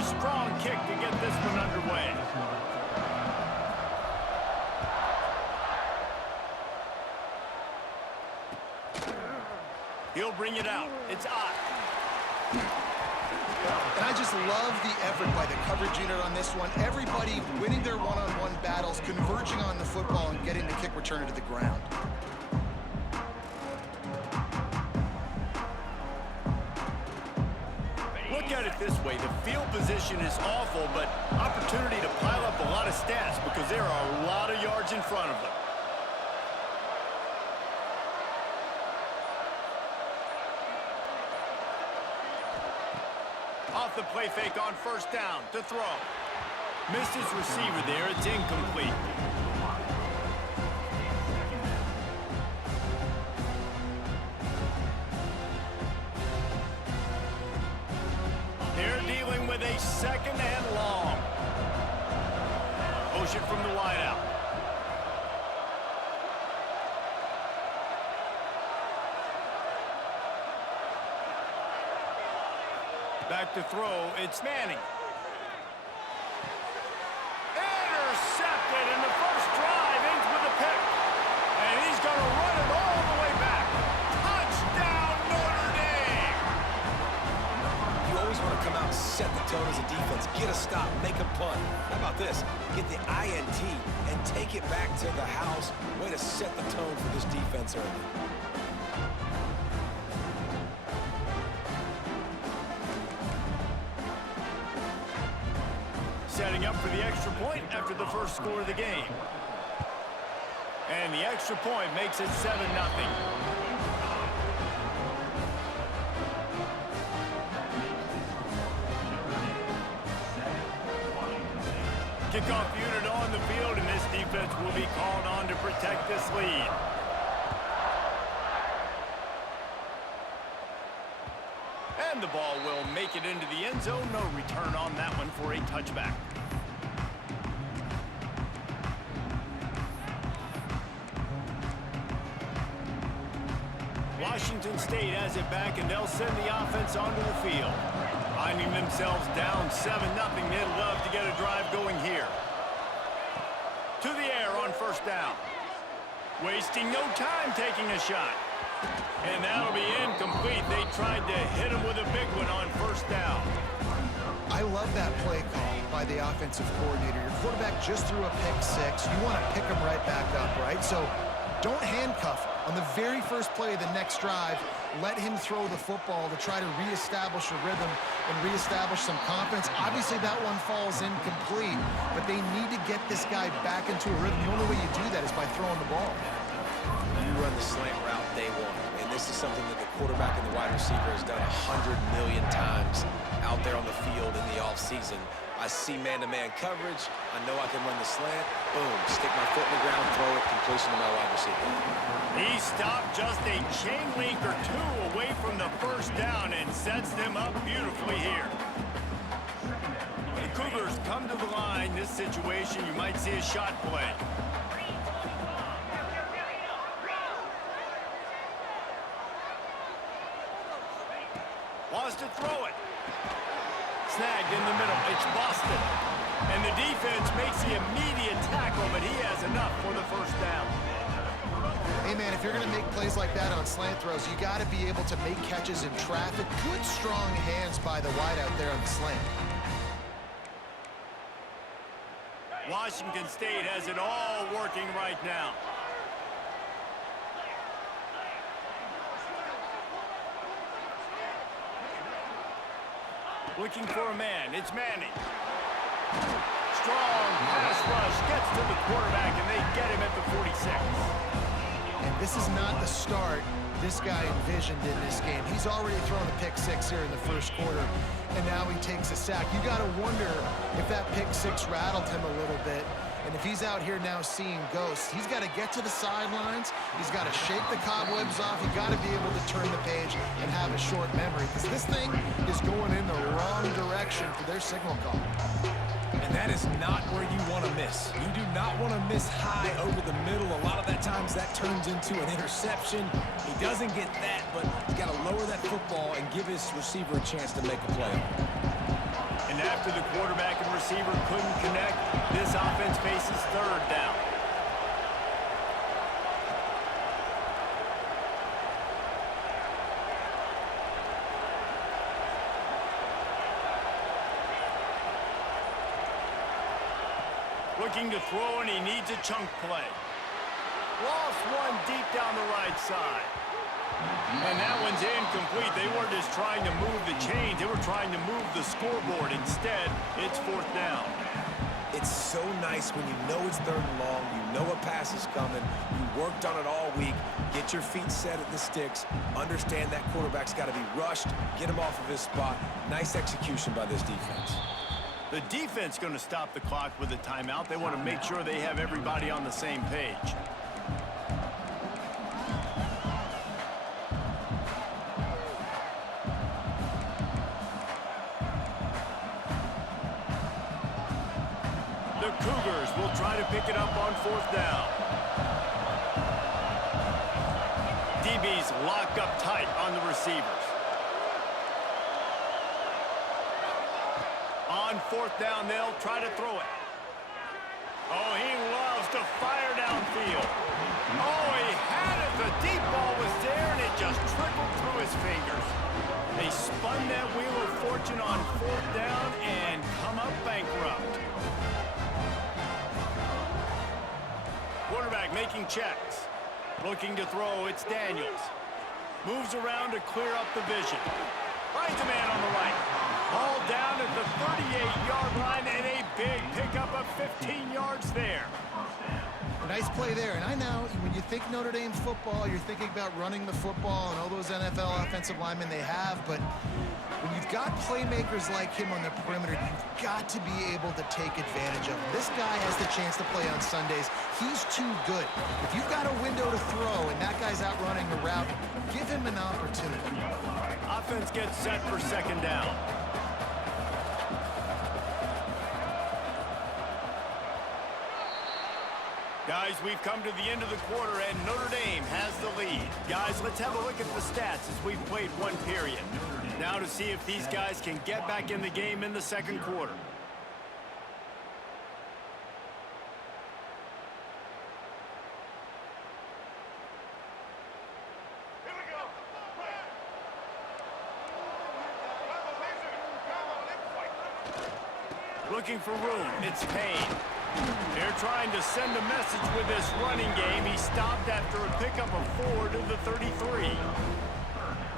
a strong kick to get this one underway. He'll bring it out. It's Ott. And I just love the effort by the coverage unit on this one. Everybody winning their one-on-one battles, converging on the football, and getting the kick returner to the ground. Look at it this way. The field position is awful, but opportunity to pile up a lot of stats because there are a lot of yards in front of them. Off the play fake on first down to throw. Missed his receiver there. It's incomplete. They're dealing with a second and long. Motion from the wideout. Back to throw, it's Manning. Intercepted, and the first drive ends with a pick. And he's going to run it all the way back. Touchdown, Notre Dame! You always want to come out and set the tone as a defense. Get a stop, make a punt. How about this? Get the INT and take it back to the house. Way to set the tone for this defense early. Setting up for the extra point after the first score of the game. And the extra point makes it 7-0. Kickoff unit on the field, and this defense will be called on to protect this lead. And the ball will make it into the end zone. No return on that one for a touchback. Washington State has it back, and they'll send the offense onto the field. Finding themselves down 7-0, they'd love to get a drive going here. To the air on first down. Wasting no time taking a shot. And that'll be incomplete. They tried to hit him with a big one on first down. I love that play call by the offensive coordinator. Your quarterback just threw a pick six. You want to pick him right back up, right? So don't handcuff him. On the very first play of the next drive, let him throw the football to try to reestablish a rhythm and reestablish some confidence. Obviously, that one falls incomplete, but they need to get this guy back into a rhythm. The only way you do that is by throwing the ball. You run the slant route day one, and this is something that the quarterback and the wide receiver has done 100 million times out there on the field in the offseason. I see man-to-man coverage. I know I can run the slant. Boom, stick my foot in the ground, throw it, completion to my wide receiver. He stopped just a chain link or two away from the first down and sets them up beautifully here. The Cougars come to the line. This situation, you might see a shot play. Wants to throw it. Snagged in the middle. It's Boston. And the defense makes the immediate tackle, but he has enough for the first down. Hey, man, if you're going to make plays like that on slant throws, you got to be able to make catches in traffic. Good, strong hands by the wideout there on the slant. Washington State has it all working right now. Looking for a man. It's Manning. Strong pass rush. Gets to the quarterback, and they get him at the 46. And this is not the start this guy envisioned in this game. He's already thrown a pick six here in the first quarter, and now he takes a sack. You got to wonder if that pick six rattled him a little bit. And if he's out here now seeing ghosts, he's got to get to the sidelines. He's got to shake the cobwebs off. He's got to be able to turn the page and have a short memory, because this thing is going in the wrong direction for their signal call. And that is not where you want to miss. You do not want to miss high over the middle. A lot of that times that turns into an interception. He doesn't get that, but he's got to lower that football and give his receiver a chance to make a play. And after after the quarterback and receiver couldn't connect, this offense faces third down. Looking to throw, and he needs a chunk play. Lost one deep down the right side. And that one's incomplete. They weren't just trying to move the chains. They were trying to move the scoreboard. Instead, it's fourth down. It's so nice when you know it's third and long, you know a pass is coming, you worked on it all week, get your feet set at the sticks, understand that quarterback's got to be rushed, get him off of his spot. Nice execution by this defense. The defense going to stop the clock with a timeout. They want to make sure they have everybody on the same page. The Cougars will try to pick it up on fourth down. DBs lock up tight on the receivers. On fourth down, they'll try to throw it. Oh, he loves to fire downfield. Oh, he had it. The deep ball was there, and it just trickled through his fingers. They spun that wheel of fortune on fourth down and come up bankrupt. Quarterback making checks. Looking to throw, it's Daniels. Moves around to clear up the vision. Finds a man on the right. Ball down at the 38-yard line, and a big pickup of 15 yards there. Nice play there. And I know when you think Notre Dame football, you're thinking about running the football and all those NFL offensive linemen they have. But when you've got playmakers like him on the perimeter, you've got to be able to take advantage of him. This guy has the chance to play on Sundays. He's too good. If you've got a window to throw and that guy's out running a route, give him an opportunity. Offense gets set for second down. Guys, we've come to the end of the quarter, and Notre Dame has the lead. Guys, let's have a look at the stats as we've played one period. Now to see if these guys can get back in the game in the second quarter. Looking for room, it's Payne. They're trying to send a message with this running game. He stopped after a pickup of 4 to the 33.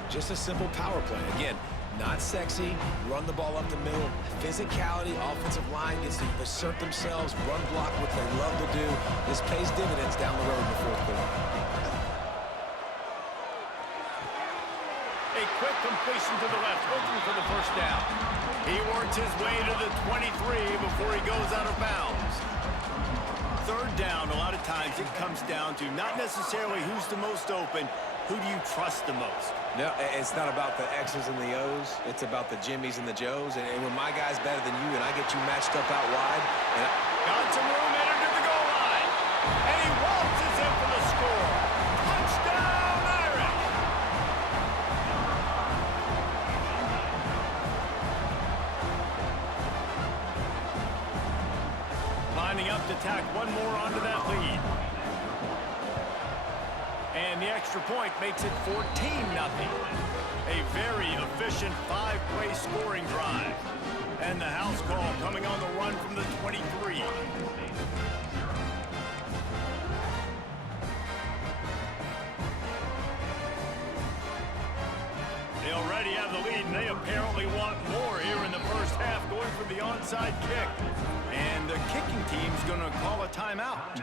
Just a simple power play. Again, not sexy, run the ball up the middle. Physicality, offensive line gets to assert themselves, run block, what they love to do. This pays dividends down the road in the fourth quarter. A quick completion to the left, looking for the first down. He works his way to the 23 before he goes out of bounds. Third down, a lot of times it comes down to not necessarily who's the most open, who do you trust the most? No, it's not about the X's and the O's. It's about the Jimmys and the Joes. And when my guy's better than you and I get you matched up out wide. Got some room, entered to the goal line. And he waltzes in for the score. Touchdown, Irish! Lining up to tack one more onto that lead. And the extra point makes it 14-0. A very efficient 5-play scoring drive. And the house call coming on the run from the 23. They already have the lead, and they apparently want more here in the first half, going for the onside kick. And the kicking team's going to call a timeout.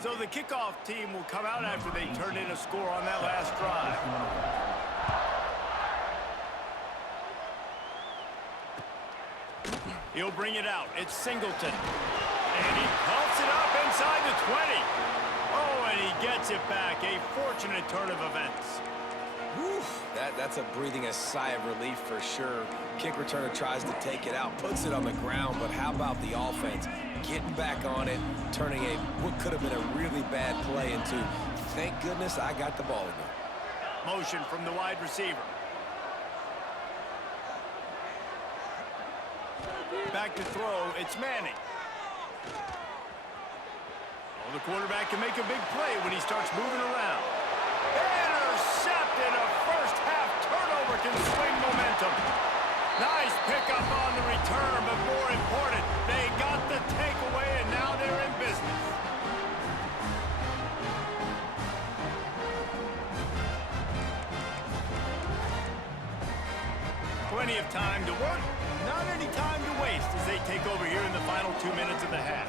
So the kickoff team will come out after they turn in a score on that last drive. He'll bring it out. It's Singleton. And he pumps it up inside the 20. Oh, and he gets it back. A fortunate turn of events. Whew, that's a breathing a sigh of relief for sure. Kick returner tries to take it out, puts it on the ground, but how about the offense? Getting back on it, turning what could have been a really bad play into, thank goodness I got the ball again. Motion from the wide receiver. Back to throw, it's Manning. Oh, the quarterback can make a big play when he starts moving around. Intercepted! A first-half turnover can swing momentum. Nice pickup on the return, but more important, they got the takeaway, and now they're in business. Plenty of time to work, not any time to waste as they take over here in the final 2 minutes of the half.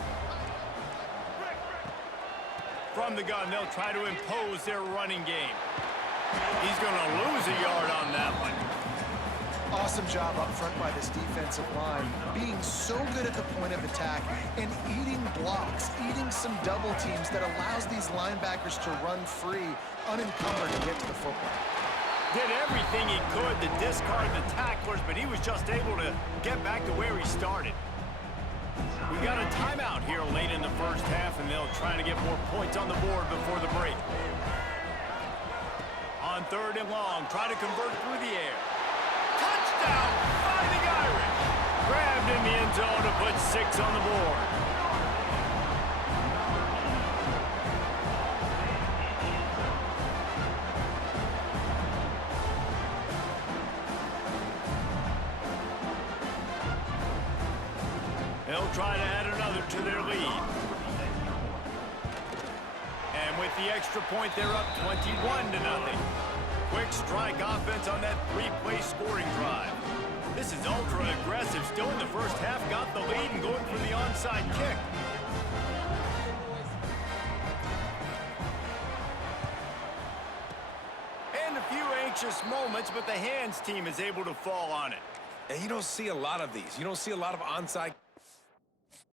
From the gun, they'll try to impose their running game. He's going to lose a yard on that one. Awesome job up front by this defensive line, being so good at the point of attack and eating blocks, eating some double teams that allows these linebackers to run free, unencumbered, and get to the football. Did everything he could to discard the tacklers, but he was just able to get back to where he started. We got a timeout here late in the first half, and they'll try to get more points on the board before the break. On 3rd and long, try to convert through the air. Touchdown, Fighting Irish. Grabbed in the end zone to put 6 on the board. They'll try to add another to their lead. And with the extra point, they're up 21-0. Quick strike offense on that 3-play scoring drive. This is ultra aggressive. Still in the first half, got the lead and going for the onside kick. And a few anxious moments, but the hands team is able to fall on it. And you don't see a lot of these. You don't see a lot of onside